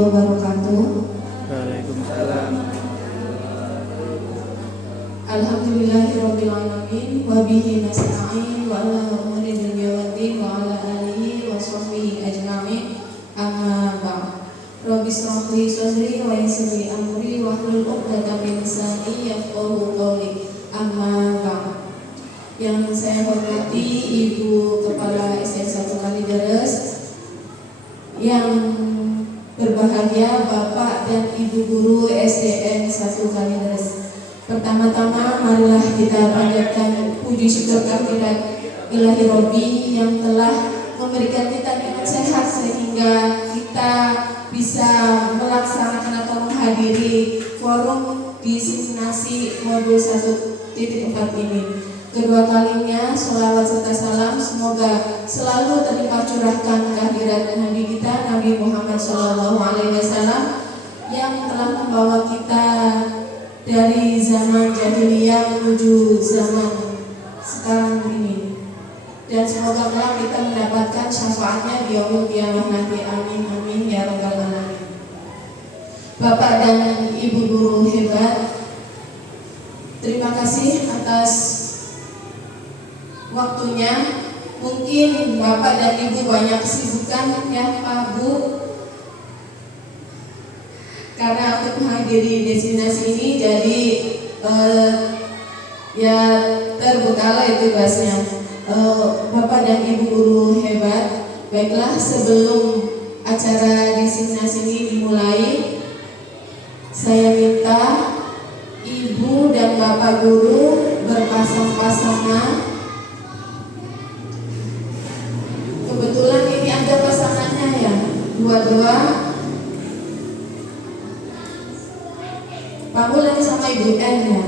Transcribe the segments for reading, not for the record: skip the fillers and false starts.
wabarakatuh. Waalaikumsalam. Alhamdulillahirabbil alamin wa bihi nasta'in wa ala umuri dunya waddin wa ala alihi wa sahbihi ajma'in. Amma ba'd. Rabbi shrah li sadri wa yassir li amri wa hlul 'uqdatam min lisani yafqahu qawli. Amma ba'd. Yang saya hormati Ibu Kepala SDN 1 Kalideres, yang berbahagia Bapak dan Ibu Guru SDN 1 Kalideres. Pertama-tama marilah kita panjatkan puji syukur kehadirat Ilahi Robbi yang telah memberikan kita nikmat sehat sehingga kita bisa melaksanakan atau menghadiri forum diseminasi modul 1.4 ini. Kedua kalinya sholawat serta salam semoga selalu terlimpah curahkan kehadirat Nabi kita Nabi Muhammad SAW yang telah membawa kita dari zaman jahiliyah menuju zaman sekarang ini, dan semoga kelak kita mendapatkan syafaatnya di yaumul qiyamah nanti. Amin amin ya rabbal alamin. Bapak dan Ibu guru hebat, terima kasih atas waktunya. Mungkin Bapak dan Ibu banyak kesibukan ya Pak Bu, karena untuk menghadiri destinasi ini jadi ya terbekala itu bahasnya. Bapak dan Ibu guru hebat, baiklah sebelum acara destinasi ini dimulai, saya minta Ibu dan Bapak guru berpasang-pasangan. Kebetulan ini ada pasangannya ya, dua-dua. Pak Bu nanti sama Ibu N ya.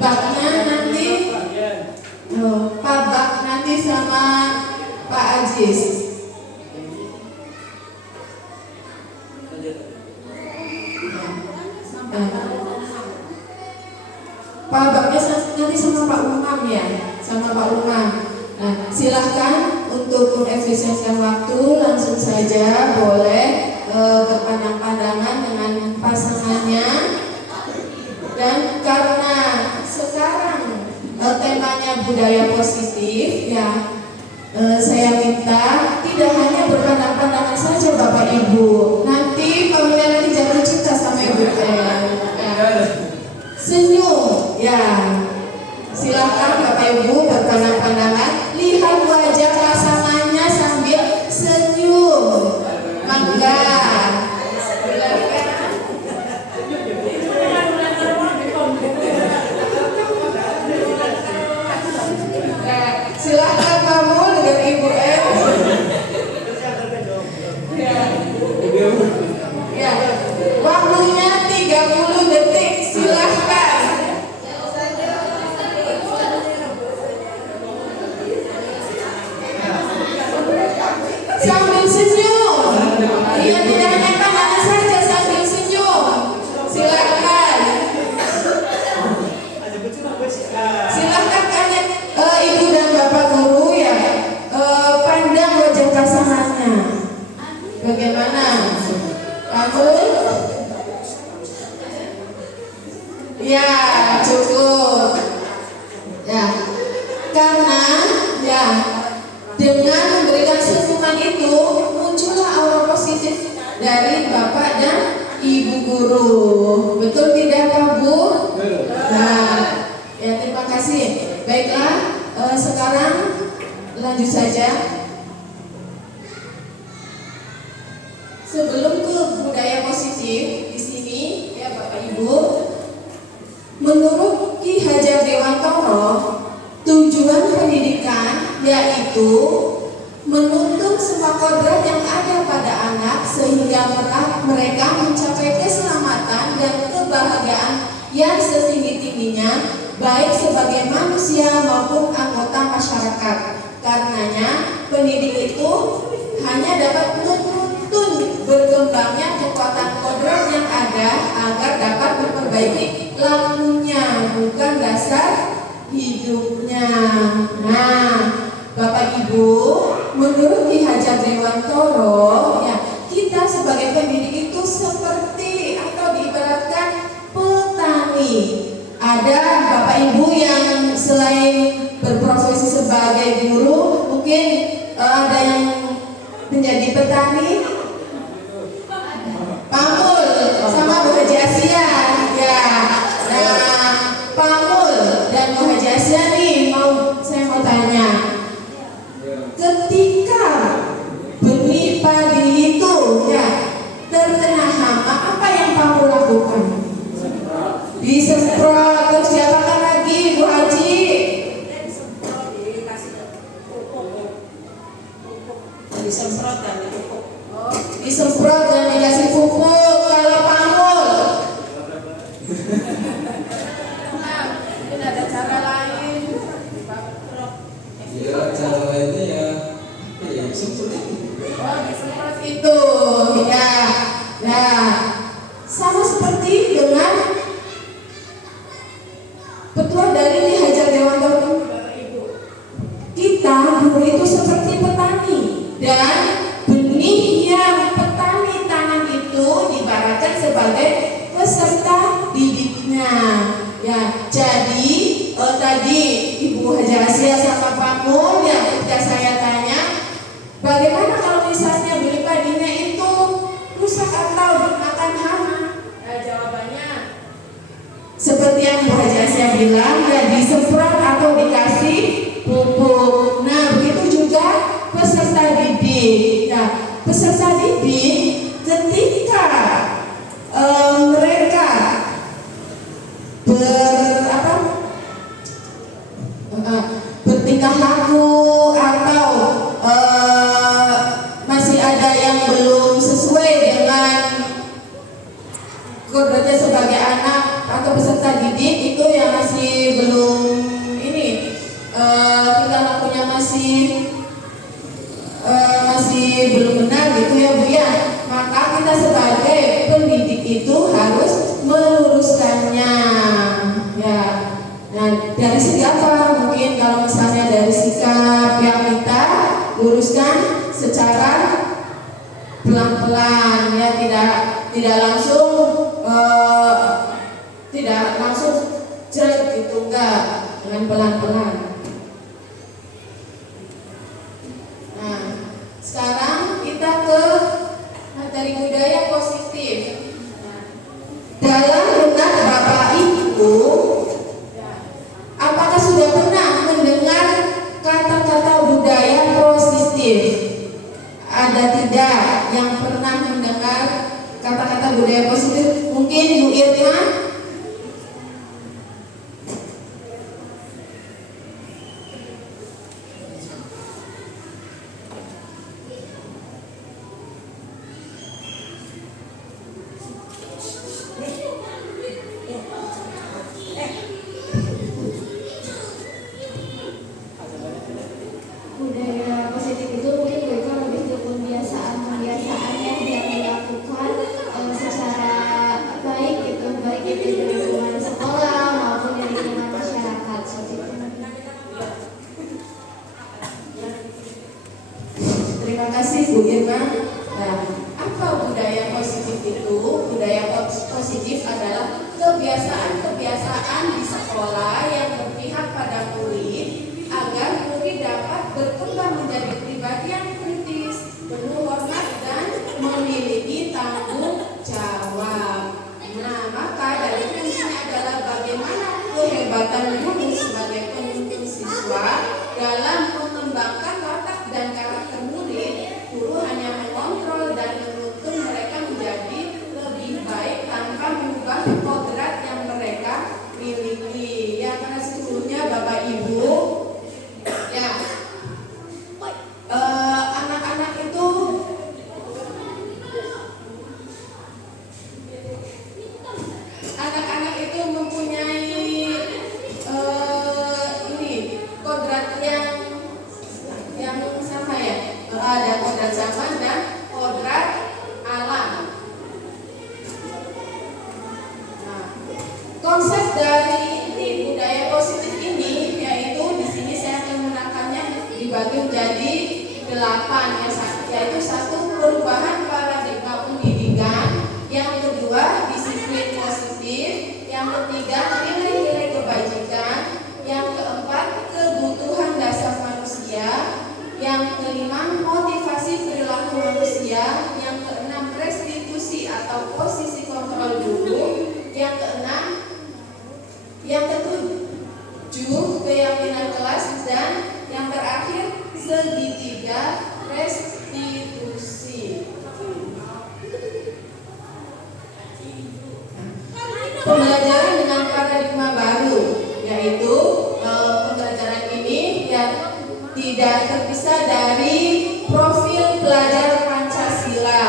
Baknya nanti, Pak Bak nanti sama Pak Aziz. Pak Baknya nanti sama Pak Umam ya, sama Pak Umam. Nah, silahkan untuk mengefisiensikan waktu, langsung saja boleh berpandang-pandangan dengan pasangannya. Dan karena sekarang temanya budaya positif ya, saya minta tidak hanya berpandang-pandangan saja Bapak Ibu. Nanti kalau nanti jatuh cinta sama Ibu senyum ya. Silakan Bapak Ibu berpandang-pandangan, lihat wajah pasangannya sambil senyum. Mangga. Silakan kamu dengan Ibu M. Ya, waktunya 30 detik. Silakan. Sambil senyum. Iya, tidak hanya tangan saja, sambil senyum. Silakan. Silakan kalian Ibu dan Bapak guru ya, pandang wajah pasangannya. Bagaimana? Kamu? Ya, cukup. Ya, karena ya dengan memberikan senyuman itu muncullah aura positif dari Bapak dan Ibu guru. Betul tidak Pak Bu? Nah, ya terima kasih. Baiklah, sekarang lanjut saja. Sebelum ke budaya positif di sini ya Bapak Ibu, menurut Ki Hajar Dewantoro, tujuan pendidikan yaitu menuntun semua kodrat yang ada pada anak sehingga mereka mencapai keselamatan dan kebahagiaan yang setinggi-tingginya, baik sebagai manusia maupun anggota masyarakat. Karenanya pendidik itu hanya dapat menuntun berkembangnya kekuatan kodrat yang ada agar dapat memperbaiki lakunya, bukan dasar hidupnya. Nah, Bapak Ibu, menurut Ki Hajar Dewantoro, ya kita disemprot dan dikasih pupuk. Kalau pamul, nah, mungkin ada cara lain. Ya, cara lainnya ya seperti itu. Oh, disemprot itu, ya. Nah, sama seperti dengan petua dari Ki Hajar Dewantara Bapak Ibu. Kita guru itu seperti petani, dan benih yang petani tanam itu diibaratkan sebagai peserta didiknya. Ya, jadi tadi Ibu Hajar Asia sama Pak Mul yang ketika saya tanya, bagaimana kalau misalnya beli padinya itu rusak atau dimakan hama? Jawabannya seperti yang Bu Hajar Asia bilang, ya disemprot atau dikasih pupuk. Nah, begitu juga peserta didik. Nah, peserta didik ketika mereka bertingkah laku atau masih ada yang belum sesuai dengan kodratnya sebagai anak atau peserta didik, itu yang masih belum ini tingkah lakunya masih belum benar gitu ya Bu ya, maka kita sebagai pendidik itu harus meluruskannya ya. Nah, dari segi apa? Mungkin kalau misalnya dari sikap yang kita luruskan secara pelan-pelan ya, tidak langsung jerat gitu, enggak, dengan pelan-pelan. Nah, sekarang kita ke materi budaya positif. Dalam benak Bapak Ibu, apakah sudah pernah mendengar kata-kata budaya positif? Ada tidak yang pernah mendengar kata-kata budaya positif? Mungkin Bu Irma? Budaya positif itu mungkin mereka lebih ke kebiasaan yang dilakukan secara baik gitu, baik itu di lingkungan sekolah maupun di lingkungan masyarakat seperti itu. Terima kasih Bu Irma. Nah, apa budaya positif itu? Budaya positif adalah kebiasaan-kebiasaan di sekolah yang berpihak pada murid agar murid dapat berkembang menjadi pribadi yang kritis, penuh hormat dan memiliki tanggung jawab. Nah, maka dari kuncinya adalah bagaimana kehebatan guru sebagai penuntun siswa dalam mengembangkan watak dan karakter murid. Guru hanya mengontrol dan menuntun mereka menjadi lebih baik tanpa mengubah kodrat yang mereka miliki. Ya, karena sebelumnya Bapak Ibu, ya, anak-anak itu mempunyai ini kodrat yang sama ya. Ada kodrat zaman dan kodrat alam. Nah, konsep dari inti budaya positif ini yaitu di sini saya akan menekannya dibagi menjadi 8 ya, yaitu 1 perubahan paradigma pendidikan, yang kedua disiplin positif, yang ketiga nilai-nilai kebajikan, yang keempat kebutuhan dasar manusia, yang kelima motivasi perilaku manusia, yang keenam restitusi atau posisi kontrol guru, yang ketujuh keyakinan kelas, dan yang terakhir segitiga restitusi. Pembelajaran dengan paradigma baru, yaitu pembelajaran ini yang tidak terpisah dari profil pelajar Pancasila.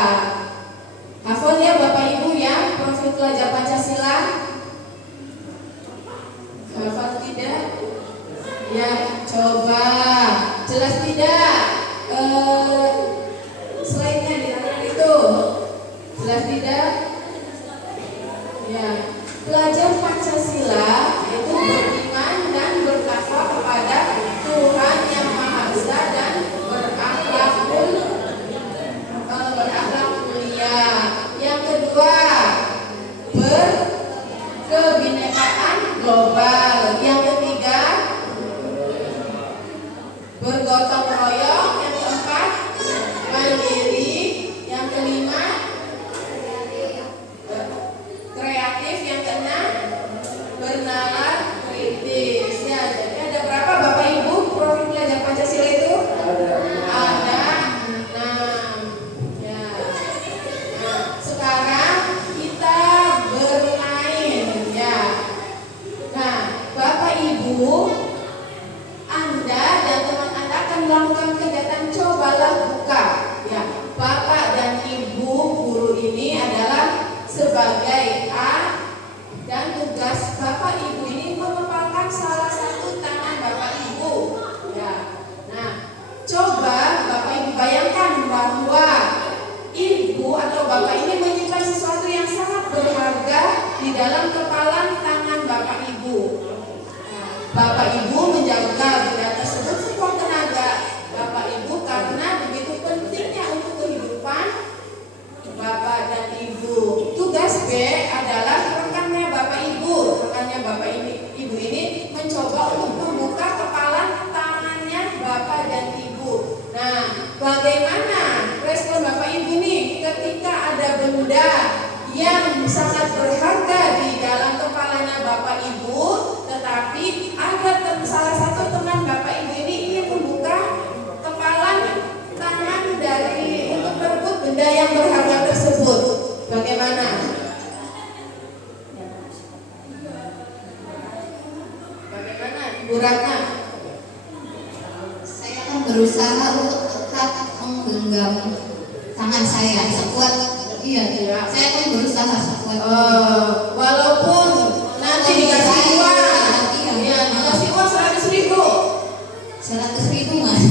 berharga di dalam kepalan tangan Bapak Ibu. Nah, Bapak Ibu menjaga benda tersebut sekuat tenaga Bapak Ibu karena begitu pentingnya untuk kehidupan Bapak dan Ibu. Tugas B adalah rekannya Bapak Ibu. Rekannya Bapak Ibu ini mencoba untuk membuka kepalan tangannya Bapak dan Ibu. Nah, bagaimana respon Bapak Ibu nih ketika ada benda yang sangat berharga di dalam kepalanya Bapak Ibu, tetapi ada salah satu teman Bapak Ibu ini ingin membuka kepalan tangan dari untuk merebut benda yang berharga tersebut. Bagaimana? Bagaimana, Ibu Ratna? Saya akan berusaha untuk tetap menggenggam tangan saya sekuat. Iya, saya akan berusaha sekuat. Walaupun nanti dikasih uang, Iya. dikasih uang 100.000, 100.000 mas?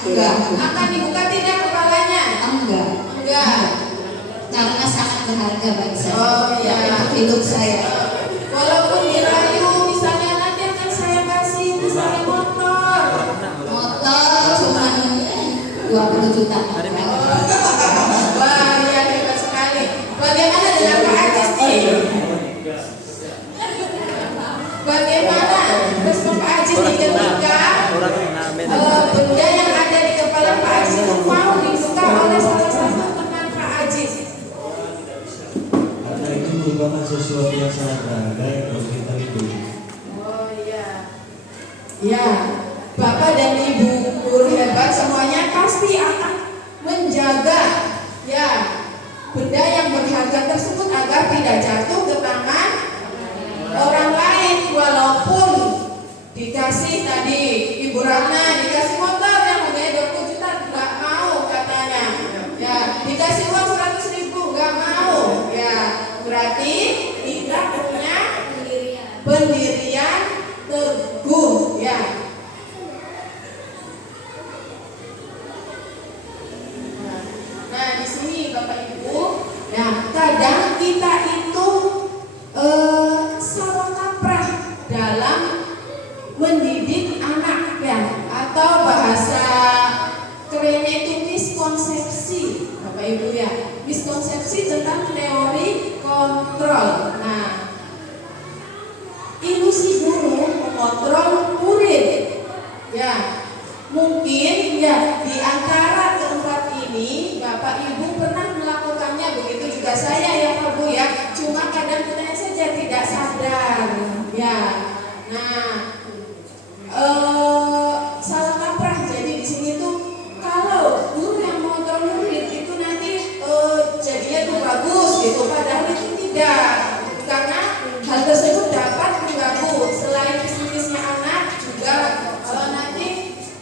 Enggak. akan dibuka tidak kepalanya? Enggak. Karena sangat berharga bagi saya. Oh iya. Untuk hidup saya. Walaupun dirayu, misalnya nanti akan saya kasih misalnya motor. Motor cuma 20 juta. Wah, iya hebat sekali. Bagaimana dengan Pak Ajis nih? Bagaimana respon Pak Ajis nih ketika benda yang ada di kepala Pak Ajis itu mau dibuka oleh salah satu teman Pak Ajis? Karena itu merupakan sesuatu yang sangat berharga yang harus kita lindungi. Oh iya. Ya, Bapak dan Ibu guru hebat semuanya pasti akan menjaga ya benda yang berharga tersebut agar tidak jatuh ke tangan orang lain. Walaupun dikasih tadi Ibu Ratna dikasih motor yang harganya 20 juta nggak mau katanya. Ya, dikasih uang 100.000 nggak mau. Ya, berarti kita punya pendirian teguh ya. Nah, di sini Bapak Ibu, nah kadang kita itu salah kaprah dalam mendidik anak ya, atau bahasa kerennya itu miskonsepsi Bapak Ibu ya, miskonsepsi tentang teori kontrol. Nah, ilusi guru mengontrol murid ya. Mungkin ya di antara keempat ini Bapak Ibu pernah melakukannya, begitu juga saya ya Pak Bu ya. Cuma kadang kita saja tidak sadar ya. Nah, salah kaprah. Jadi di sini tuh kalau guru yang mengontrol murid itu nanti jadinya tuh bagus gitu, padahal itu tidak. Karena hal tersebut dapat mengganggu selain psikisnya anak juga nanti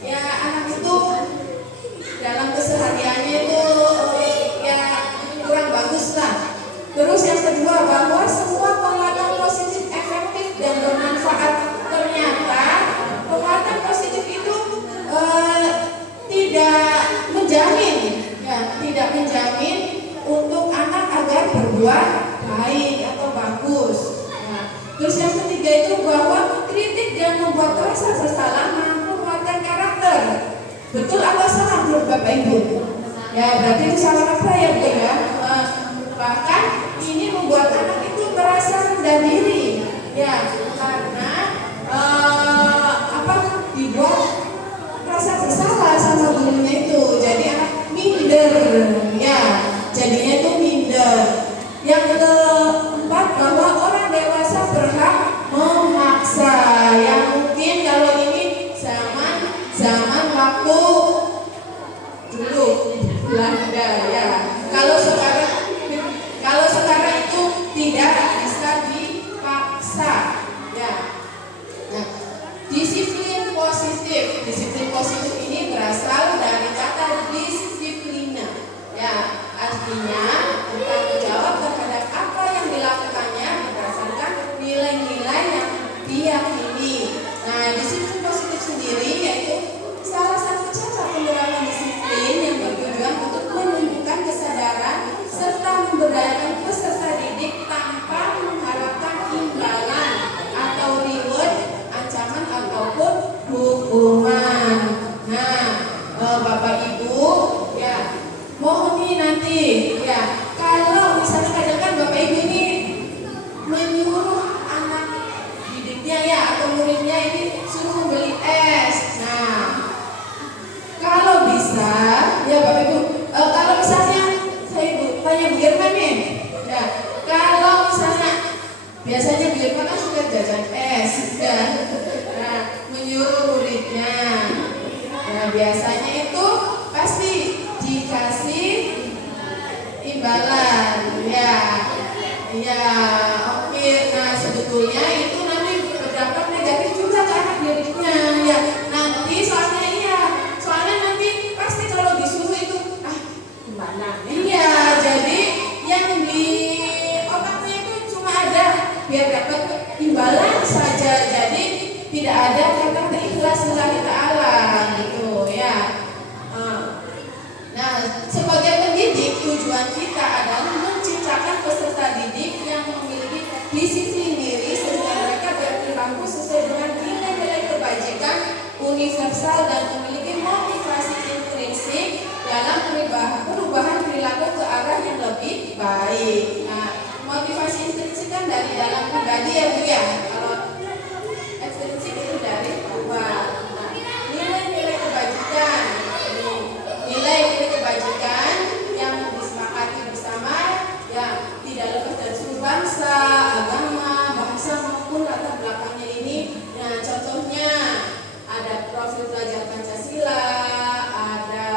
ya anak itu dalam kesehariannya itu ya kurang bagus lah. Terus yang kedua, bahwa semua penguatan positif efektif dan bermanfaat, ternyata penguatan positif itu tidak menjamin ya, tidak menjamin untuk anak agar berbuat baik atau bagus. Nah, terus yang ketiga itu bahwa kritik dan membuat rasa bersalah menguatkan karakter. Betul atau salah menurut Bapak Ibu? Ya berarti itu salah apa ya Bu ya? Bahkan ini membuat anak itu merasa rendah diri ya, karena dibuat rasa bersalah sama gurunya itu. Jadi anak minder ya, jadinya itu minder. Yang keempat, bahwa orang dewasa berhak memaksa. Yang mungkin kalau ini zaman waktu dulu Belanda ya. Kalau sekarang itu tidak bisa dipaksa ya. Nah, disiplin positif ini berasal dari kata disiplina ya, artinya bertanggung jawab terhadap apa yang dilakukannya berdasarkan nilai-nilai yang diyakini. Nah, disiplin positif sendiri yaitu salah satu cara penerapan disiplin yang bertujuan untuk menumbuhkan kesadaran serta nanti ya kalau misalnya kadang-kadang Bapak Ibu ini menyuruh anak didiknya ya atau muridnya ini suruh membeli es. Nah, kalau bisa ya Bapak Ibu, kalau misalnya saya tanya Bu Irma nih, ya kalau misalnya biasanya Bu Irma kan suka jajan es, ya, nah, menyuruh muridnya, nah biasanya itu pasti dikasih imbalan, ya, ya, oke. Nah sebetulnya itu nanti berdampak negatif juga ke anak didiknya, ya. Nanti soalnya nanti pasti kalau disuruh itu gimana? Iya, jadi yang di otaknya itu cuma ada biar dapat imbalan saja, jadi tidak ada kata ikhlas lillahi ta'ala gitu ya. Nah, sebagai pendidik tujuan kita adalah menciptakan peserta didik yang memiliki disiplin diri sehingga mereka berperilaku sesuai dengan nilai-nilai kebajikan universal dan memiliki motivasi intrinsik dalam perubahan perilaku ke arah yang lebih baik. Nah, motivasi intrinsik kan dari dalam pribadi ya Bu ya. Kalau ekstrinsik itu dari luar. Nah, nilai-nilai kebajikan, nilai-nilai kebajikan yang disepakati bersama ya tidak lepas dari suku bangsa, agama, bahasa maupun latar belakangnya ini. Nah, contohnya ada profil pelajar Pancasila, ada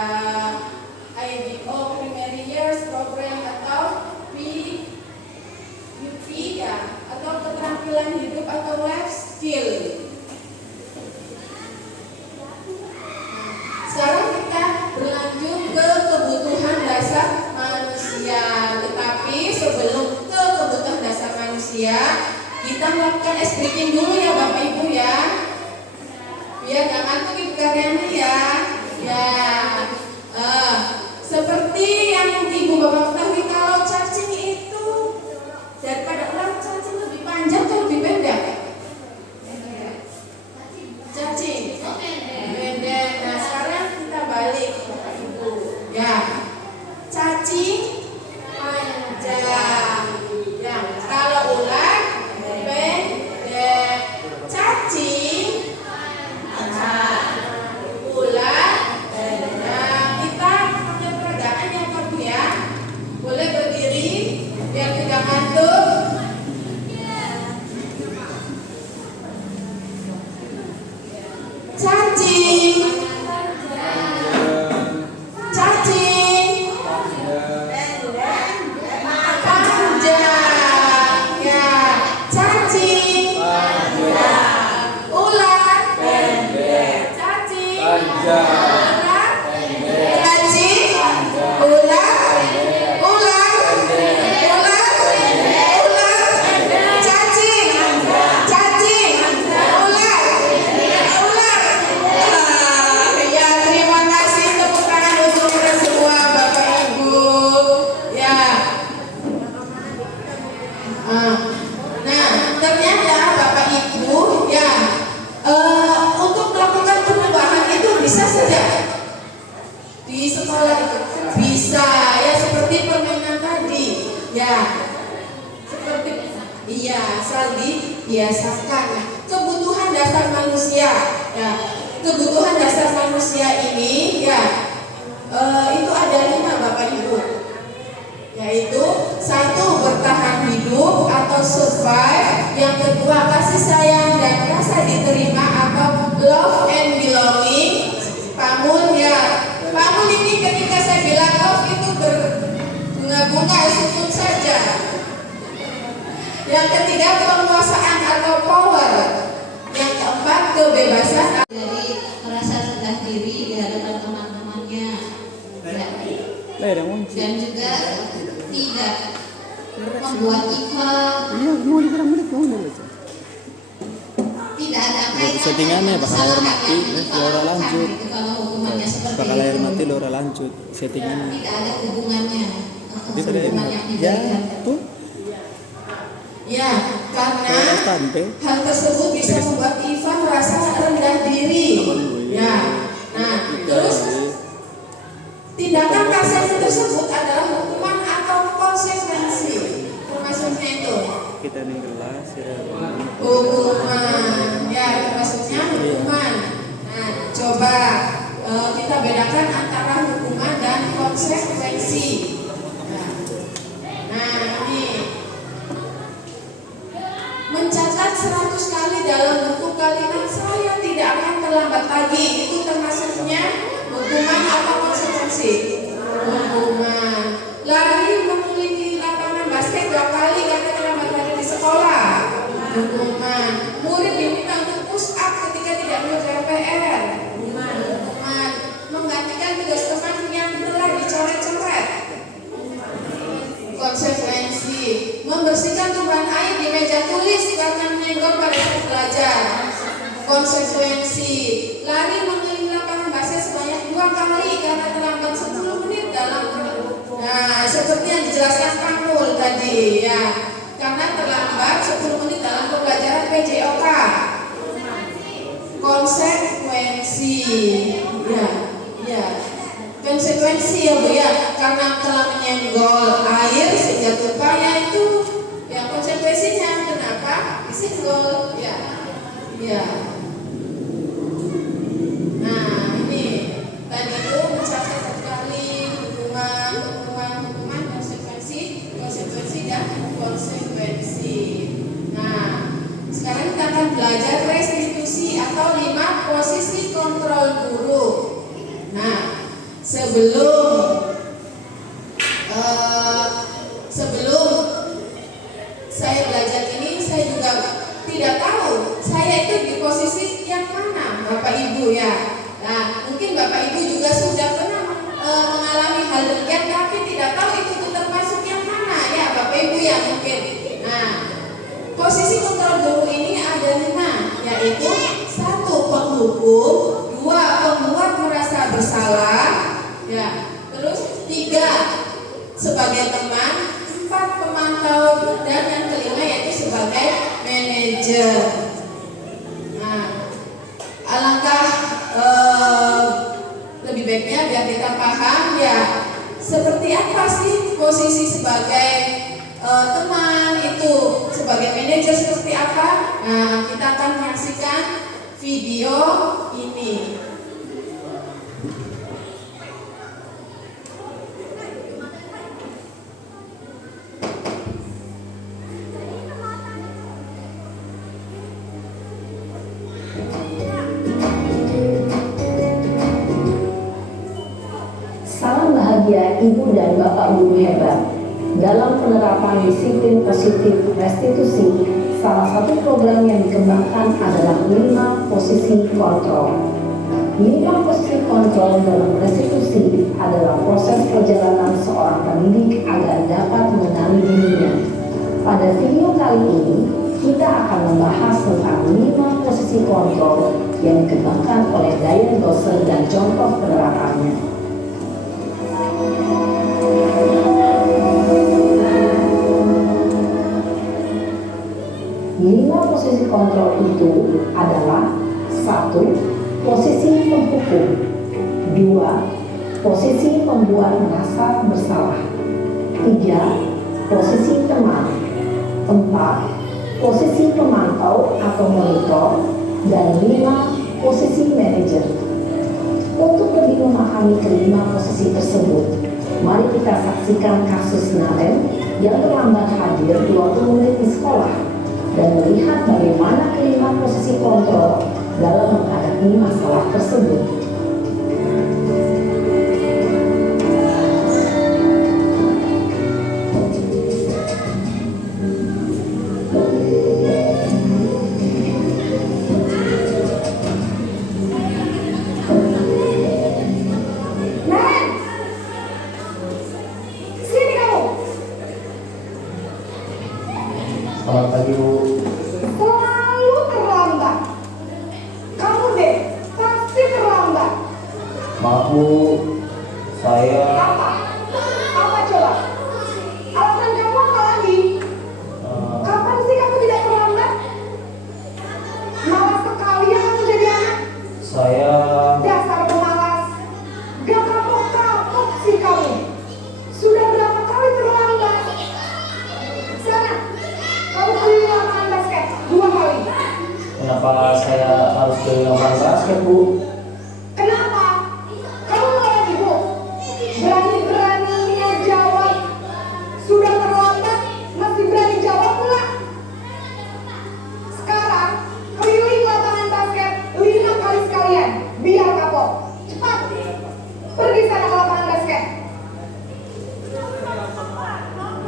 IBO Primary Years Program atau PUP ya, atau keterampilan hidup atau life skill. Sekarang kita berlanjut ke kebutuhan dasar manusia. Tetapi sebelum ke kebutuhan dasar manusia, kita melakukan speaking dulu ya Bapak Ibu ya. Biar gak ngantuk ibu karyanya ya. Ya, seperti yang ibu bapak ketahui kalau cacing itu daripada ular, cacing lebih panjang atau lebih pendek? Cacing pendek. Nah sekarang kita balik Bapak Ibu. Ya, cacing panjang. Ya, kalau ular pendek. Cacing ular. Nah kita pakai peragaan yang baru ya. Boleh berdiri biar tidak ngantuk. Cacing panjang ya. Cacing ular cacing ular cacing ular ular cacing ular. Ya terima kasih, tepuk tangan untuk kita semua Bapak Ibu ya. Nah ternyata Bapak Ibu ya, untuk melakukan perubahan itu bisa saja di sekolah itu bisa ya, seperti permainan tadi ya, seperti iya asal dibiasakan. Nah, kebutuhan dasar manusia ya, kebutuhan dasar manusia ini ya itu ada 5 Bapak Ibu, yaitu 1 bertahan hidup atau survive, yang kedua kasih sayang dan rasa diterima atau love and belonging. Pamun ya, pamun ini ketika saya bilang love itu berbunga-bunga sukun saja. Yang ketiga penguasaan atau power. Yang keempat kebebasan. Jadi merasa rendah diri di hadapan teman-temannya ya. Dan juga tidak membuat tidak ada kaitan settingannya bakal air mati, Laura lanjut. Kalau hukumannya seperti Bakal air itu, mati Laura lanjut settingannya. tidak ada hubungannya. Tapi Hukuman yang ya diberikan. tuh Ya, karena sampai hal tersebut bisa membuat Iva merasa rendah diri. Ya, nah terus tindakan kasar tersebut adalah konsekuensi. Nah, ini mencatat 100 kali dalam buku kalimat saya tidak akan terlambat lagi. Itu termasuknya hukuman atau konsekuensi? Hukuman. Lari mengelilingi lapangan basket 2 kali karena terlambat lagi di sekolah. Hukuman. Murid diminta untuk push up ketika tidak mengerjakan PR. Hukuman. Menggantikan tugas teman yang telah dicoret-coret. Konsekuensi. Membersihkan tumpahan air di meja tulis karena menyenggol pada saat belajar. Konsekuensi. Lari mengelilingi lapangan basket sebanyak 2 kali karena terlambat 10 menit dalam. Nah, seperti yang dijelaskan Pangul tadi ya. Karena terlambat 10 menit dalam pembelajaran PJOK. Konsekuensi. Ya. Konsekuensi ya Bu ya. Karena telah menyenggol air sehingga tumpahnya itu ya konsekuensinya kenapa disenggol ya. Nah, ini tadi itu mencatat 1 kali hukuman, konsekuensi dan konsekuensi. Nah, sekarang kita akan belajar restitusi atau 5 posisi kontrol guru. Nah, sebelum saya belajar ini, saya juga tidak tahu saya itu di posisi yang mana, Bapak Ibu ya. Nah, mungkin Bapak Ibu juga sudah pernah mengalami hal demikian, tapi tidak tahu itu termasuk yang mana ya, Bapak Ibu ya mungkin. Nah, posisi kontrol guru ini ada 5, yaitu 1 penghukum, 2 pembuat merasa bersalah, ya. Terus 3 sebagai teman, 4 pemantau, dan yang kelima yaitu sebagai manajer. Nah, alangkah lebih baiknya biar kita paham ya seperti apa sih posisi sebagai teman itu, sebagai manajer seperti apa. Nah, kita akan menyaksikan video ini. Salam bahagia Ibu dan Bapak Guru hebat. Dalam penerapan disiplin positif restitusi, salah satu program yang dikembangkan adalah 5 posisi kontrol. 5 posisi kontrol dalam restitusi adalah proses perjalanan seorang pendidik agar dapat mengenali dirinya. Pada video kali ini, kita akan membahas tentang 5 posisi kontrol yang dikembangkan oleh Diane Dawson dan contoh penerapannya. 5 posisi kontrol itu adalah 1. Posisi penghukum, 2. Posisi pembuat merasa bersalah, 3. Posisi teman, 4. Posisi pemantau atau monitor, dan 5. Posisi manajer. Untuk lebih memahami kelima posisi tersebut, mari kita saksikan kasus Naren yang terlambat hadir 20 menit di sekolah dan melihat bagaimana kelima posisi kontrol dalam menghadapi masalah tersebut. Selamat pagi Bu. Selalu terlambat. Kamu deh, pasti terlambat. Maaf Bu, saya Apa? Apa coba? Alasan kamu apa lagi? Kapan sih kamu tidak terlambat? Malas sekali ya kamu jadi anak. saya Dasar pemalas. Gak kapok-kapok sih kamu. Sudah berapa kali terlambat? Sana, kamu keliling lapangan basket 2 kali. kenapa saya harus ke lapangan basket Bu? Kenapa? Kamu mau lagi bu? Berani-beraninya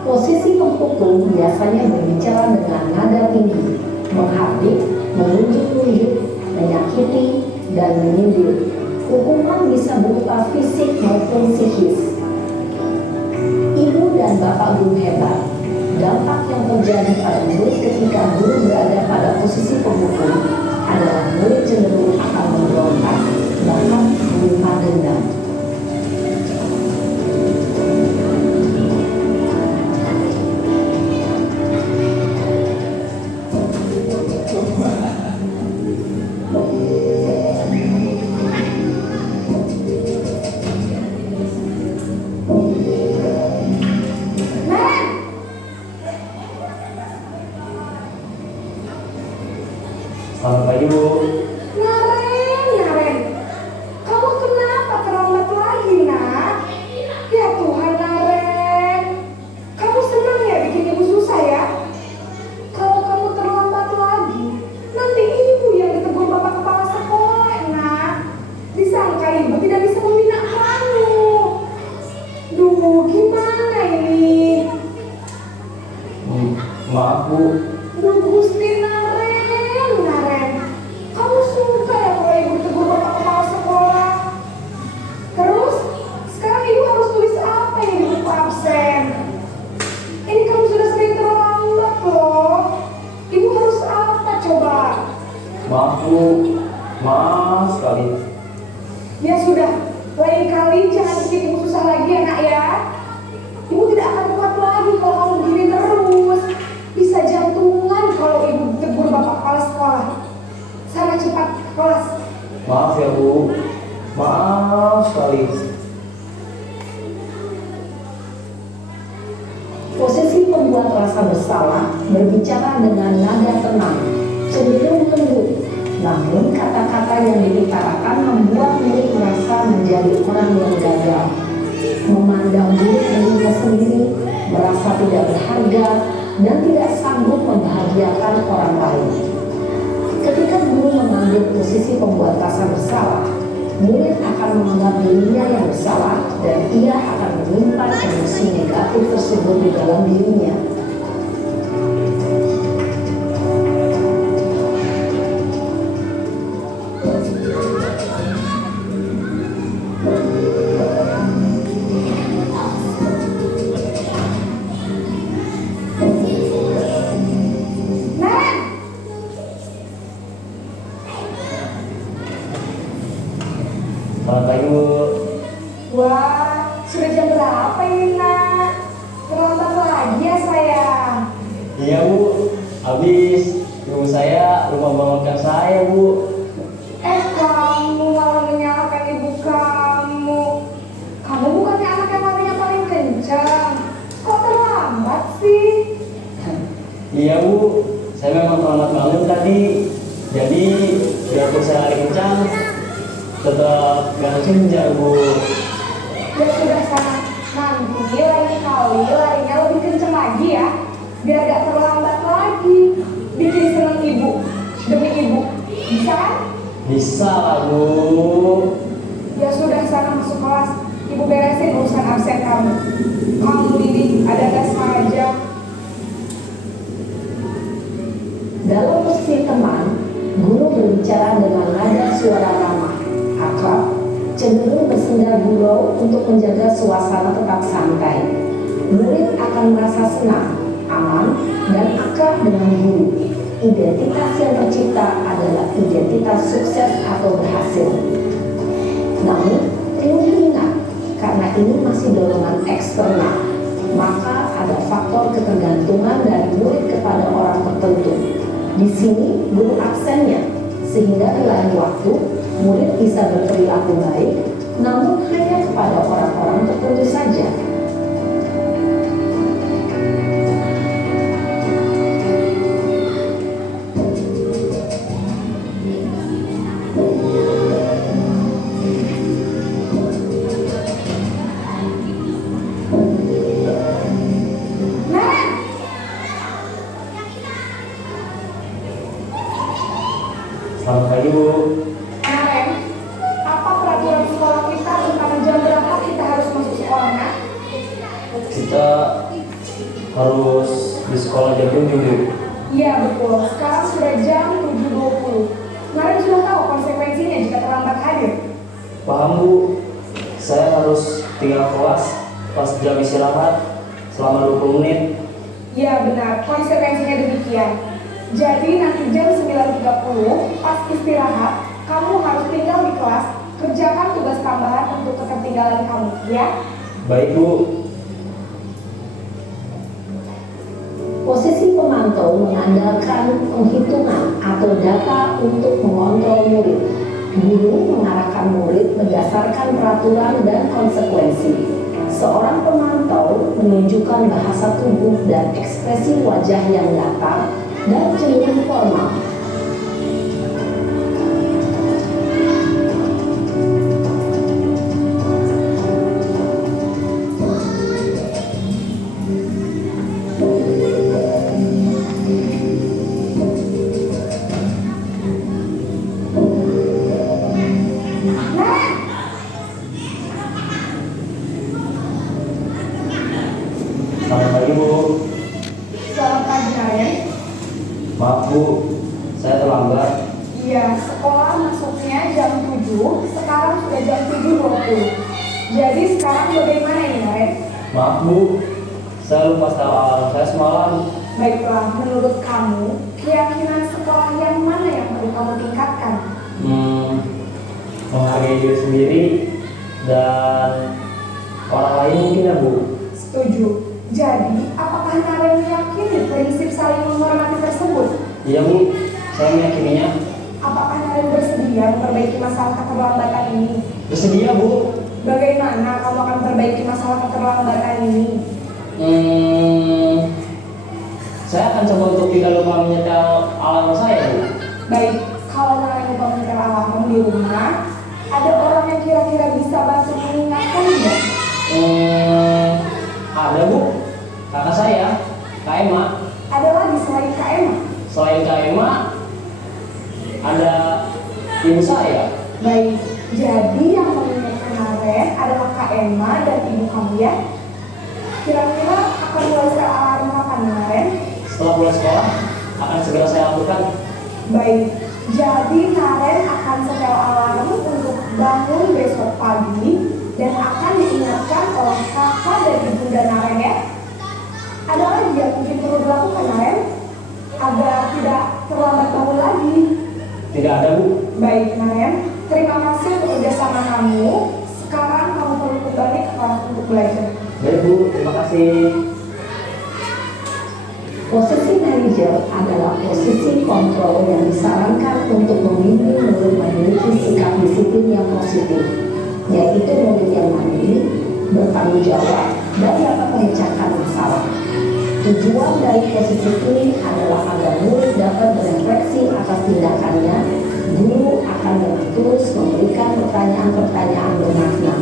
Posisi penghukum biasanya berbicara dengan nada tinggi, menghardik, menunjuk-nunjuk, menyakiti, dan menyindir. Hukuman bisa berupa fisik maupun psikis. Ibu dan bapak guru hebat. Dampak yang terjadi pada murid ketika guru berada pada posisi penghukum adalah murid cenderung akan memberontak, bahkan menyimpan dendam. Selamat pagi Bu. Naren, kamu kenapa terlambat lagi, nak? Ya Tuhan, Naren, kamu senang ya bikin ibu susah ya? Kalau kamu terlambat lagi, nanti ibu yang ditegur bapak kepala sekolah, nak. Disangka ibu tidak bisa membina kamu. Duh, gimana ini? Maaf Bu. Duh, Gusti Naren, kamu suka ya kalau ibu ditegur bapak kepala sekolah? Terus, sekarang ibu harus tulis apa ini di buku absen? Ini kamu sudah sering terlambat loh. Ibu harus apa coba? Maaf Bu. Maaf sekali. Ya sudah, lain kali jangan bikin ibu susah lagi ya nak ya. Ibu tidak akan kuat lagi kalau kamu begini terus. Bisa jantungan kalau ibu ditegur bapak kepala sekolah. Sana cepat ke kelas. Maaf ya Bu. Maaf sekali. Posisi pembuat rasa bersalah berbicara dengan nada tenang, cenderung lembut. Namun kata-kata yang diutarakan membuat murid merasa menjadi orang yang gagal, memandang dirinya sendiri, merasa tidak berharga, dan tidak sanggup membahagiakan orang lain. Ketika guru mengambil posisi pembuat rasa bersalah, murid akan menganggap dirinya yang bersalah dan ia akan menyimpan emosi negatif tersebut di dalam dirinya. Naren, Selamat pagi Bu. wah, sudah jam berapa ini nak? Terlambat lagi ya sayang. Iya Bu. Habis ibu saya lupa bangunkan saya Bu. Kamu malah menyalahkan ibu kamu. Kamu bukannya anak yang larinya paling kencang. Kok terlambat sih? Iya Bu. Saya memang terlambat malam tadi. Jadi biarpun saya lari kencang, tetap gak kejar Bu. Ya sudah sana, nanti lain kali larinya lebih kencang lagi ya. Biar gak terlambat lagi. Bikin seneng ibu, demi ibu. Bisa kan? Bisa lah Bu. Ya sudah sana masuk kelas. Ibu beresin urusan absen kamu. Kamu ini ada-ada saja. Dalam posisi teman, guru berbicara dengan nada suara ramah, akrab, cenderung bersenda gurau untuk menjaga suasana tetap santai. Murid akan merasa senang, aman, dan akrab dengan guru. Identitas yang tercipta adalah identitas sukses atau berhasil. Namun, perlu diingat, karena ini masih dorongan eksternal, maka ada faktor ketergantungan dari murid kepada orang tertentu. Di sini guru absennya, sehingga di lain waktu murid bisa berperilaku baik, namun hanya kepada orang-orang tertentu saja. Naren, Selamat pagi Bu. Naren, apa peraturan sekolah kita tentang jam berapa kita harus masuk sekolahnya? Kita harus di sekolah jam 7 Bu. Iya betul, sekarang sudah jam 7.20. Kemarin sudah tahu konsekuensinya jika terlambat hadir. Paham Bu, saya harus tinggal kelas pas jam istirahat selama 20 menit. Iya benar, konsekuensinya demikian. Jadi nanti jam 9.30 pas istirahat, kamu harus tinggal di kelas, kerjakan tugas tambahan untuk ketertinggalan kamu, ya? Baik Bu. Posisi pemantau mengandalkan penghitungan atau data untuk mengontrol murid. Guru mengarahkan murid berdasarkan peraturan dan konsekuensi. Seorang pemantau menunjukkan bahasa tubuh dan ekspresi wajah yang datar dan cenderung formal. Selamat pagi Bu. Selamat pagi, Naren. Maaf Bu, saya terlambat. Iya, sekolah masuknya jam 7, sekarang sudah jam 7.20. Jadi sekarang bagaimana ini, Naren? Maaf Bu, saya lupa setel alarm saya semalam. Baiklah, menurut kamu, keyakinan sekolah yang mana yang perlu kamu tingkatkan? Menghargai diri sendiri dan orang lain mungkin ya Bu. Setuju. Jadi, apakah Naren meyakini prinsip saling menghormati tersebut? Iya Bu, saya meyakininya. Apakah Naren bersedia memperbaiki masalah keterlambatan ini? Bersedia Bu. Bagaimana kamu akan memperbaiki masalah keterlambatan ini? Saya akan coba untuk tidak lupa menyetel alarm saya Bu. Baik, kalau Naren lupa menyetel alarm di rumah, ada orang yang kira-kira bisa bantu mengingatkan tidak? Ada Bu, kakak saya, Kak Emma. Ada lagi selain Kak Emma? Selain Kak Emma, ada ibu saya. Baik, jadi yang mengingatkan Naren adalah Kak Emma dan ibu kamu ya? Kira-kira akan mulai setel alarm kapan Naren? Setelah pulang sekolah, akan segera saya lakukan. Baik, jadi Naren akan setel alarm untuk bangun besok pagi dan akan diingatkan oleh kakak dan ibunda Naren ya. Ada lagi yang mungkin perlu dilakukan Naren agar tidak terlambat bangun lagi. Tidak ada Bu. Baik Naren, terima kasih untuk kerjasama kamu. Sekarang kamu perlu kembali ke kelas untuk belajar. Baik Bu, terima kasih. Posisi manajer adalah posisi kontrol yang disarankan untuk membimbing murid memiliki sikap disiplin yang positif, yaitu murid yang mandiri, bertanggung jawab, dan dapat memecahkan masalah. Tujuan dari posisi ini adalah agar murid dapat berefleksi atas tindakannya. Guru akan dengan tulus memberikan pertanyaan-pertanyaan bermakna,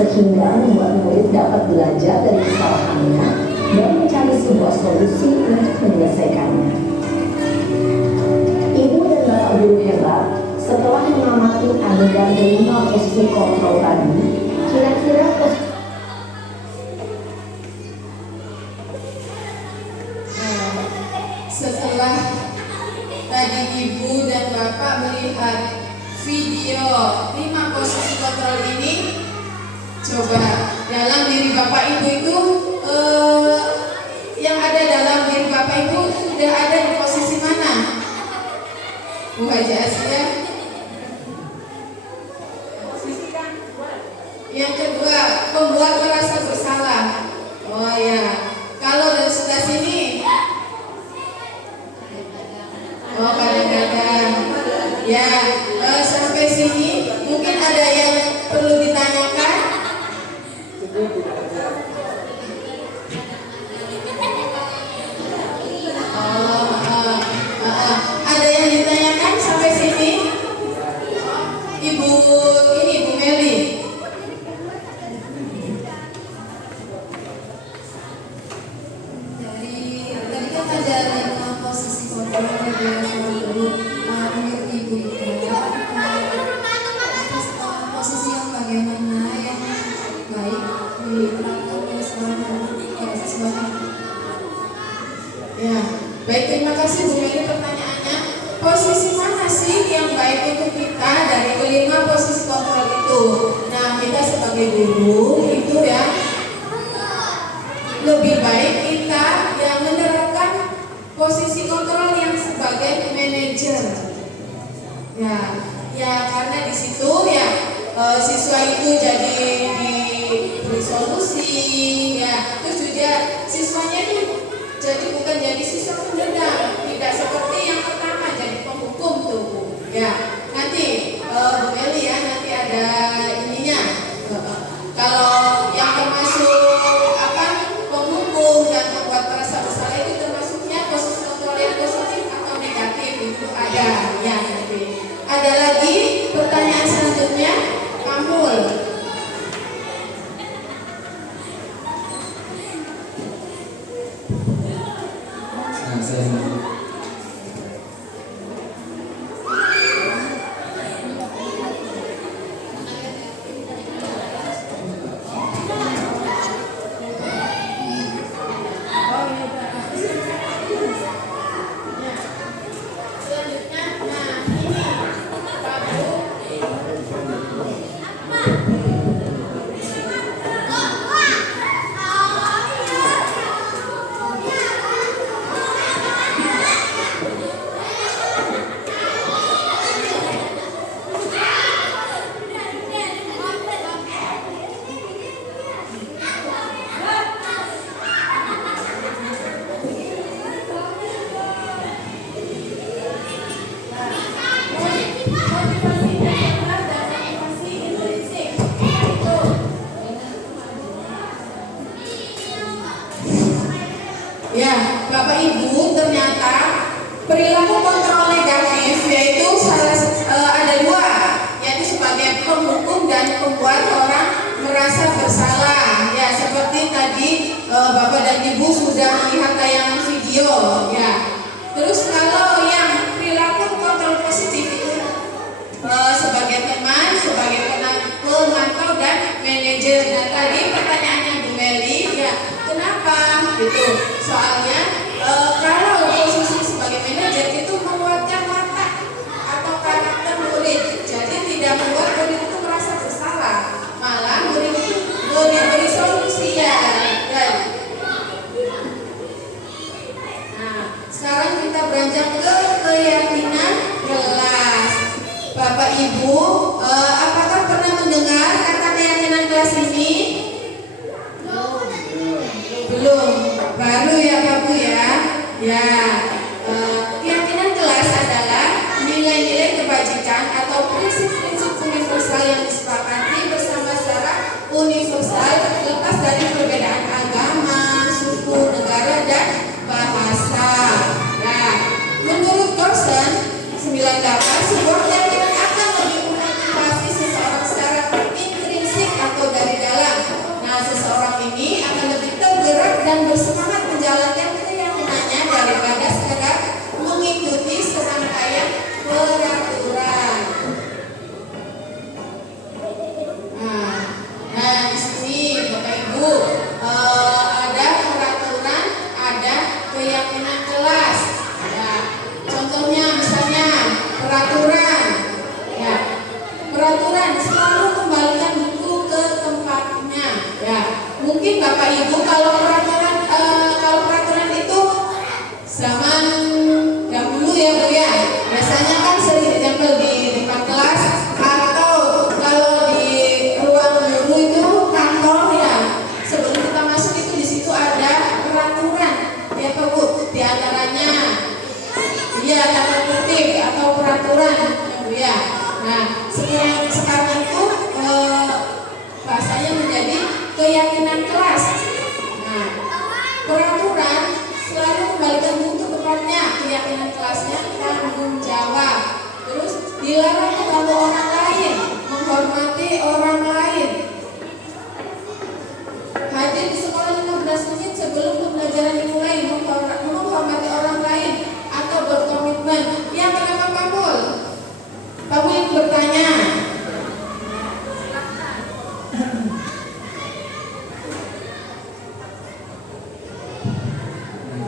sehingga membuat murid dapat belajar dari kesalahannya dan mencari sebuah solusi untuk menyelesaikannya. Ibu dan bapak guru hebat, setelah mengamati adegan kelima posisi kontrol tadi, kira-kira Setelah tadi ibu dan bapak melihat video 5 posisi kontrol ini, coba dalam diri bapak ibu itu yang ada dalam diri bapak ibu sudah ada di posisi mana? Bu Haji Asia. Yang kedua, membuat merasa bersalah. Oh ya, kalau dari sebelah sini, oh kadang-kadang, ya sampai sini mungkin ada yang perlu ditanyakan. Ada yang ditanyakan sampai sini? Ibu Meli. Tadi kan ada posisi kontrol dari guru menurut ibu itu posisi yang bagaimana yang baik diterapkan oleh seorang siswa. Baik, terima kasih Bu Meli pertanyaannya. Posisi mana sih yang baik untuk kita dari kelima posisi kontrol itu? Nah, kita sebagai guru itu ya lebih baik kita yang menerapkan posisi kontrol yang sebagai manajer. Ya karena di situ ya siswa itu jadi diberi solusi ya, terus juga siswanya itu jadi bukan jadi siswa pendendam, tidak seperti yang pertama jadi penghukum tuh ya. Nanti Bu Meli ya nanti ada ininya. Kalau yang termasuk penghukum dan membuat merasa bersalah itu termasuknya posisi kontrol yang positif atau negatif itu ada ya nanti. Ada lagi pertanyaan selanjutnya, Kamul. Nah, saya ya, Bapak Ibu, ternyata perilaku kontrol negatif yaitu ada dua, yaitu sebagai penghukum dan membuat orang merasa bersalah. Ya, seperti tadi Bapak dan Ibu sudah melihat tayangan video. Ya, terus kalau yang perilaku kontrol positif itu sebagai teman, sebagai pemantau dan manajer. Nah, tadi pertanyaannya Bu Meli, ya kenapa? Gitu. Soalnya kalau posisi sebagai manajer itu menguatkan watak atau karakter murid, jadi tidak membuat murid itu merasa bersalah, malah murid itu diberi solusi ya. Nah, sekarang kita beranjak ke keyakinan kelas. Bapak Ibu, apakah pernah mendengar kata keyakinan kelas ini? Belum, baru ya Pak Bu ya. Ya, keyakinan kelas adalah nilai-nilai kebajikan atau prinsip-prinsip universal yang disepakati bersama secara universal lepas dari perbedaan agama, suku, negara dan bahasa. Nah, menurut Thorsen 98 sebuah keyakinan akan lebih memotivasi seseorang secara intrinsik atau dari dalam. Nah, seseorang ini akan lebih tergerak dan bersemangat menjalankan keyakinannya daripada sekedar mengikuti serangkaian peraturan. Nah di sini Bapak Ibu ada peraturan, ada keyakinan kelas. Ya, contohnya misalnya peraturan. Ya, peraturan selalu kembalikan buku ke tempatnya. Ya, mungkin Bapak Ibu kalau peraturan itu zaman dahulu ya Bu ya, biasanya kan sering ditempel di depan kelas atau kalau di ruang guru itu kantor ya. Sebelum kita masuk itu di situ ada peraturan ya Pak Bu, di antaranya ya tata tertib atau peraturan ya Bu ya. Nah, sekarang itu bahasanya menjadi keyakinan kelas. Nah, peraturan selalu kembalikan buku ke tempatnya, keyakinan kelasnya tanggung jawab. Terus dilarang mengganggu orang lain, menghormati orang lain. Hadir di sekolah 15 menit sebelum pembelajaran dimulai, menghormati orang lain atau berkomitmen. Yang kenapa Pak Mul? Pak Mul yang bertanya.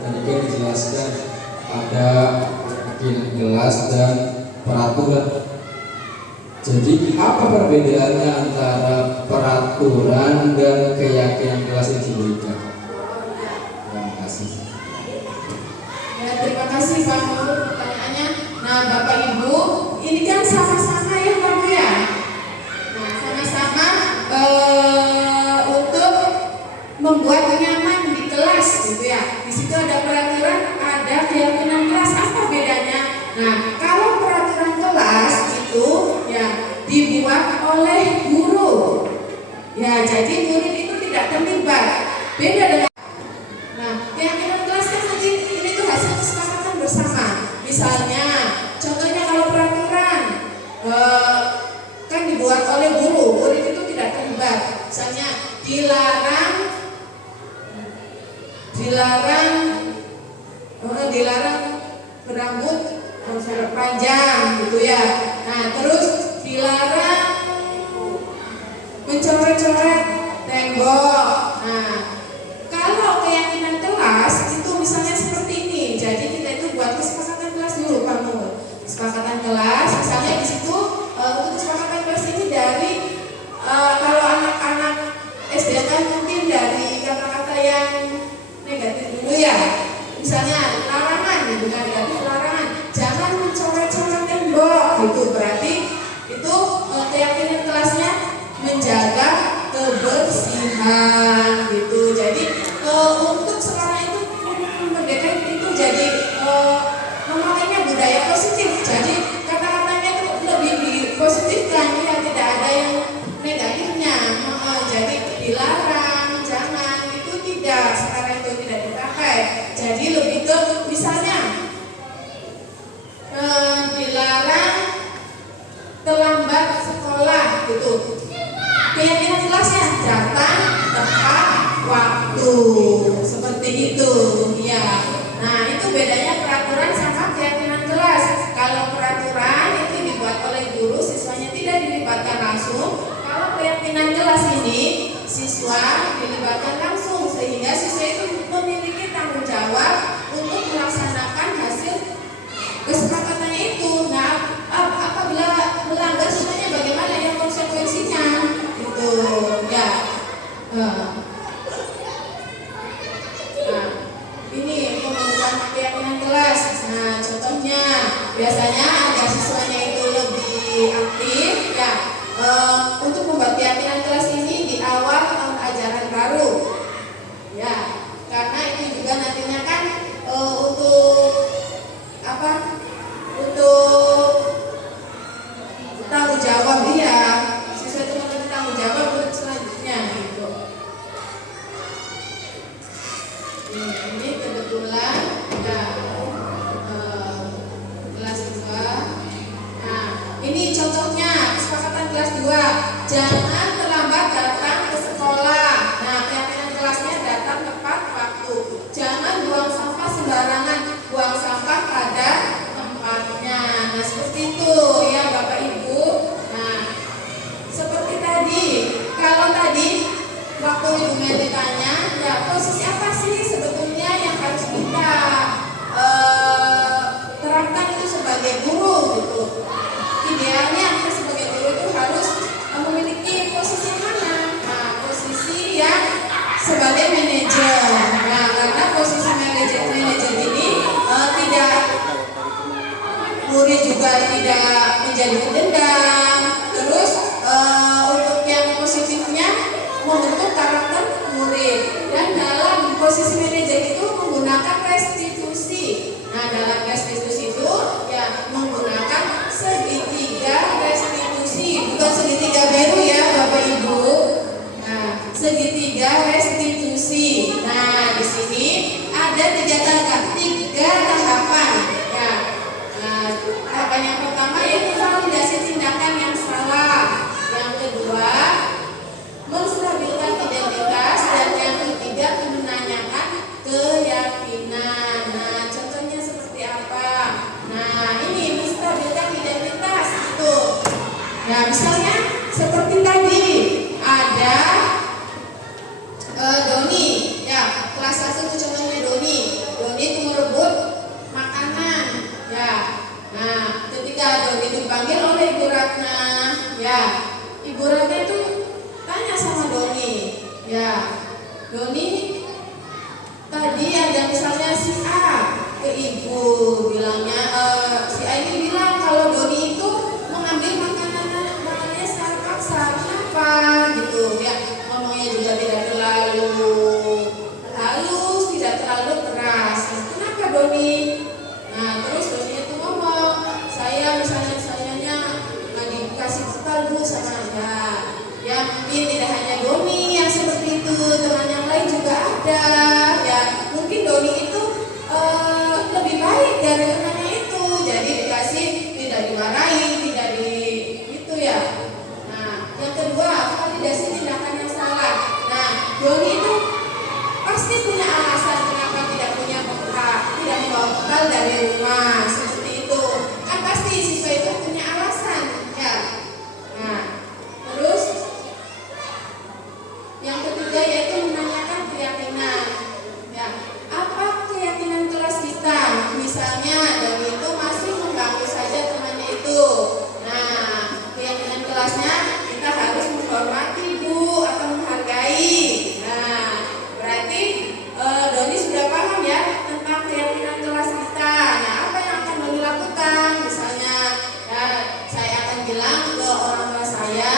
tadi kan dijelaskan ada keyakinan kelas dan peraturan. Jadi apa perbedaannya antara peraturan dan keyakinan kelas yang diberikan? Terima kasih. Ya, terima kasih Pak Nur pertanyaannya. Nah, Bapak Ibu, ini kan sama-sama ya Pak Bu ya. Nah, sama-sama untuk membuat nyaman di kelas gitu ya. Di situ ada peraturan, ada keyakinan kelas. Apa bedanya? Nah, kalau peraturan kelas itu ya dibuat oleh guru. Ya, jadi murid itu tidak terlibat. Beda dengan keyakinan kelas kan nanti ini tuh hasil kesepakatan bersama. Misalnya, contohnya kalau peraturan kan dibuat oleh guru, murid itu tidak terlibat. Misalnya dilarang berambut panjang gitu ya. Nah, terus dilarang mencoret-coret tembok. Nah, kalau keyakinan kelas itu misalnya seperti ini, jadi kita itu buat kesepakatan kelas dulu, Pak Nur. Kesepakatan kelas, misalnya di situ untuk kesepakatan kelas ini dari kalau anak-anak SD kan mungkin dari kata-kata yang negatif dulu ya. Misalnya larangan, bukan negatif, larangan, jangan mencoret-coret tembok, gitu. Berarti itu keyakinan kelasnya menjaga kebersihan gitu. Jadi untuk sekarang itu merdeka itu jadi memakainya budaya positif. Jadi kata-katanya itu lebih dipositifkan ya, tidak ada yang negatifnya. Jadi dilarang, jangan, itu tidak, sekarang itu tidak dipakai. Jadi lebih ke misalnya dilarang terlambat sekolah gitu. Keyakinan kelasnya datang tepat waktu, seperti itu ya. Nah, itu bedanya peraturan sama keyakinan kelas. Kalau peraturan itu dibuat oleh guru, siswanya tidak dilibatkan langsung. Kalau keyakinan kelas ini siswa dilibatkan langsung, sehingga siswa itu memiliki tanggung jawab untuk melaksanakan hasil kesepakatannya itu. Nah, apabila melanggar semuanya bagaimana ya konsekuensinya? Gitu ya. Nah, ini pembentukan keyakinan kelas. Nah, contohnya biasanya agar siswanya itu lebih aktif ya. Untuk membuat keyakinan kelas ini di awal tahun ajaran baru ya, karena itu juga nantinya kan untuk apa? Untuk tanggung jawab dia, siswa itu mengambil tanggung jawab untuk selanjutnya gitu. Ini kebetulan ya kelas 2. Nah, ini contohnya kesepakatan kelas 2. Jangan terlambat datang ke sekolah. Nah, keyakinan kelasnya datang tepat waktu. Jangan buang sampah sembarangan, buang sampah pada tempatnya. Nah, seperti itu ya Bapak Ibu. Nah, seperti tadi, kalau tadi waktu Ibu Meli tanya, ya posisi apa sih sebetulnya yang harus kita terapkan itu sebagai guru gitu. Idealnya kita sebagai guru itu harus memiliki posisi mana? Nah, posisi yang sebagai manajer. Nah, karena posisi manajer ini tidak, murid juga tidak menjadi pendendam. Terus untuk yang positifnya membentuk karakter murid. Dan dalam posisi manajer itu menggunakan restitusi. Nah, dalam restitusi itu ya menggunakan segitiga restitusi, bukan segitiga biru ya Bapak Ibu. Nah, segitiga restitusi. Nah, di sini ada 3 tahapan ya. Nah, tahapan yang pertama yaitu validasi tindakan yang salah. Yang kedua, menstabilkan identitas, dan yang ketiga menanyakan keyakinan. Nah, contohnya seperti apa? Nah, ini menstabilkan identitas itu. Nah, misalnya seperti tadi ada Doni ya, kelas 1 itu contohnya Doni itu merebut makanan misalnya si A ke ibu bilangnya, si A ini bilang kalau Doni itu mengambil makanannya secara paksa. Kenapa gitu ya, ngomongnya juga tidak terlalu halus, tidak terlalu keras. Kenapa Doni? Nah terus Doni itu ngomong, saya misalnya sayanya nggak dikasih bekal bu sama anda. Ya mungkin tidak hanya Doni yang seperti itu, teman yang lain juga ada. Ya mungkin Doni itu lebih baik dari temannya itu, jadi dikasih, tidak dimarahi, tidak di itu ya. Nah yang kedua, validasi tindakan yang salah. Nah Doni itu pasti punya alasan kenapa tidak punya bekal, tidak membawa bekal dari rumah seperti itu. Kan pasti siswa itu punya alasan ya. Nah terus yang ketiga yaitu menanyakan keyakinan. Ya, apa keyakinan kelas kita? Misalnya Doni itu masih mengganggu saja temannya itu. Nah, keyakinan kelasnya kita harus menghormati bu atau menghargai. Nah, berarti Doni sudah paham ya tentang keyakinan kelas kita. Nah, apa yang akan Doni lakukan? Misalnya, ya, saya akan bilang ke orang tua saya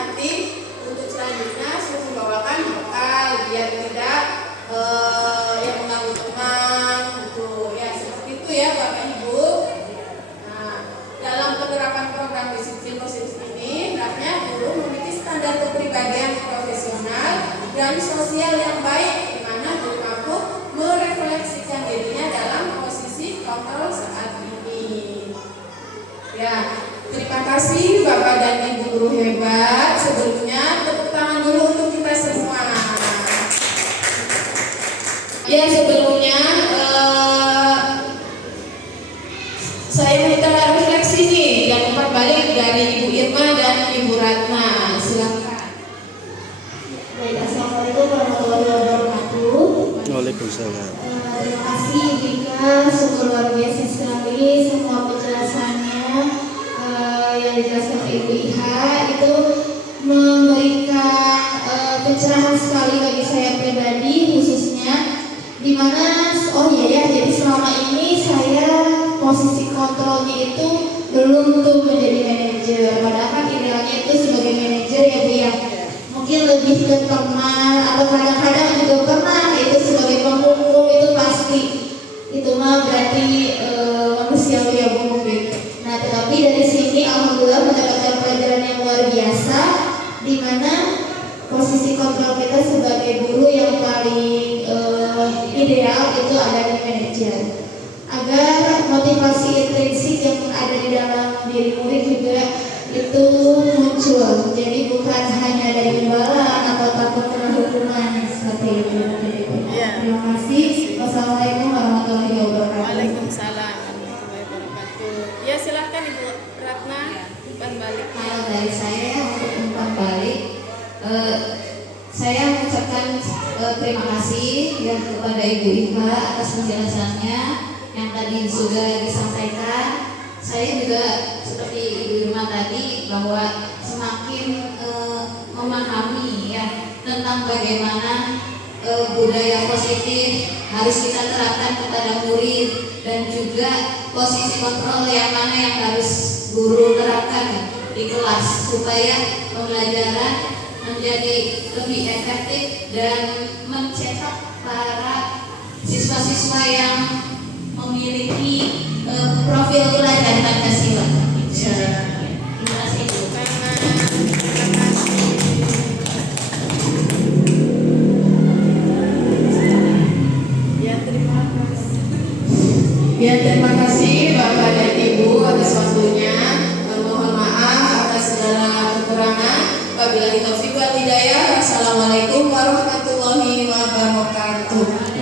nanti untuk selanjutnya saya membawakan bekal biar tidak yang mengganggu teman gitu ya, seperti itu ya Bapak Ibu. Nah dalam penerapan program disiplin positif ini hendaknya guru memiliki standar kepribadian profesional dan sosial yang baik, di mana guru mampu merefleksikan dirinya dalam posisi kontrol saat ini. Ya, terima kasih Bapak dan Ibu guru hebat. Sebelumnya tepuk tangan dulu untuk kita semua. Ya sebelumnya saya minta refleksi nih yang umpan balik dari Ibu Irma dan Ibu Ratna. Silakan. Baik, assalamualaikum warahmatullahi wabarakatuh. Waalaikumsalam. Terima kasih Ibu Ika, sungguh luar biasa sekali semua penjelasannya yang dijelaskan oleh Ibu Iha itu memberikan pencerahan sekali bagi saya pribadi khususnya, dimana jadi selama ini saya posisi kontrolnya itu belum tuh menjadi manajer, padahal kan idealnya itu sebagai manajer ya Bu ya, mungkin lebih ke teman atau kadang-kadang juga pernah itu sebagai pemukul, itu pasti itu mah berarti manusiawi ya Bu mungkin. Nah tetapi dari sini alhamdulillah mendapatkan pelajaran yang luar biasa, di mana posisi kontrol kita sebagai guru yang paling ideal itu ada di manajer, agar motivasi intrinsik yang ada di dalam diri murid juga itu muncul, jadi bukan hanya dari imbalan atau takut kena hukuman seperti itu. Terima kasih. Wassalamualaikum warahmatullahi wabarakatuh. Waalaikumsalam warahmatullahi wabarakatuh. Ya silahkan Ibu Ratna umpan balik. Kalau dari saya untuk umpan balik, saya mengucapkan terima kasih ya kepada Ibu Iva atas penjelasannya yang tadi sudah disampaikan. Saya juga seperti Ibu Irma tadi bahwa semakin memahami ya tentang bagaimana budaya positif harus kita terapkan kepada murid, dan juga posisi kontrol yang mana yang harus guru terapkan di kelas supaya pembelajaran menjadi lebih efektif dan mencetak para siswa-siswa yang memiliki profil pelajar Pancasila. Terima kasih Bu. Ya terima kasih Bapak dan Ibu atas waktunya. Mohon maaf atas segala kekurangan. Wabillahi taufiq wal hidayah. Wassalamualaikum warahmatullahi wabarakatuh.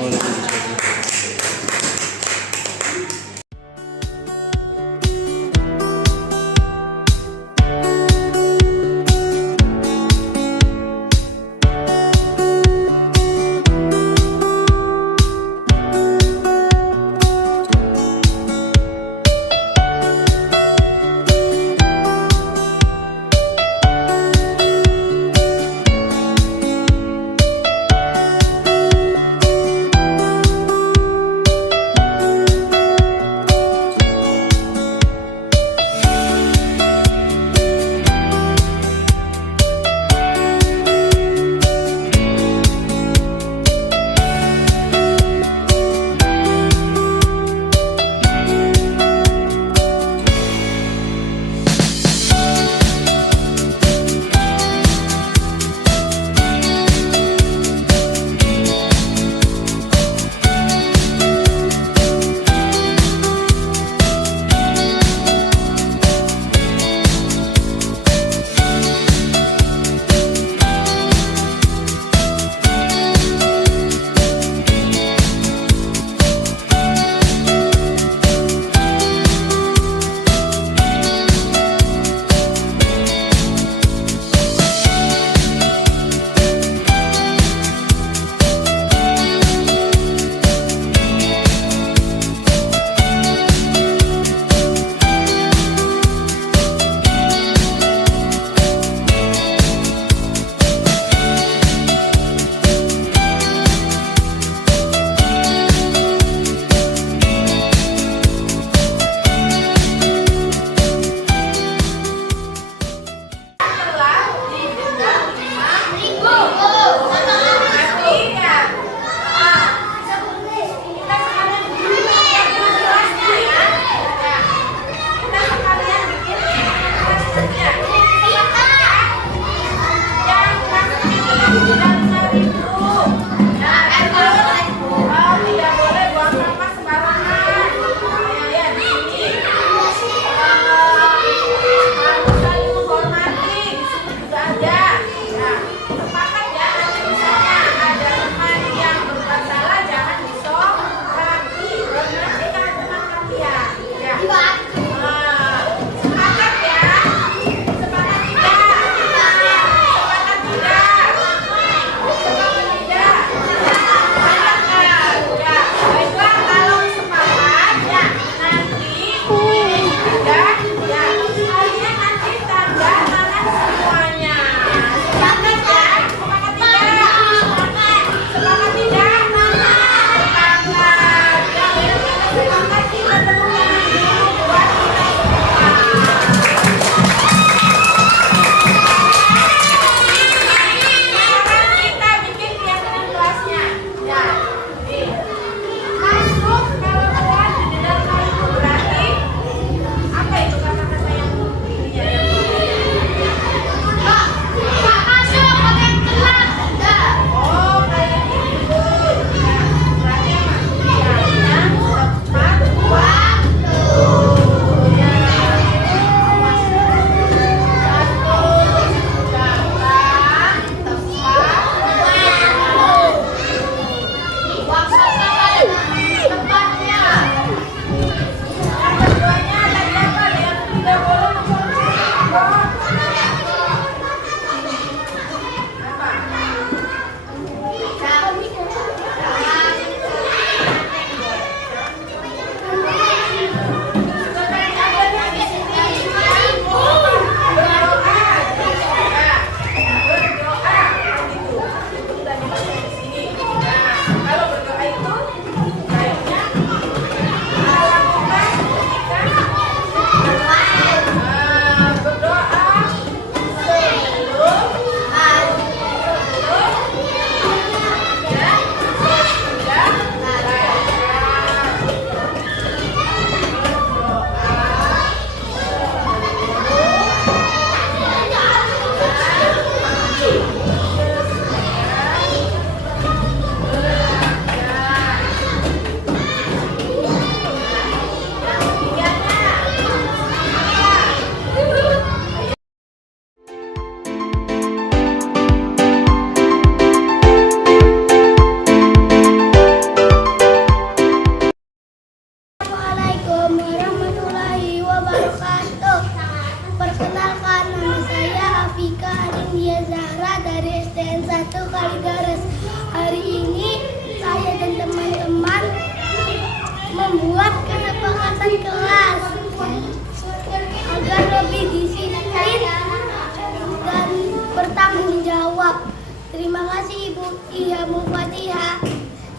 fiha mufatihah.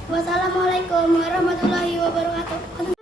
Wassalamualaikum warahmatullahi wabarakatuh.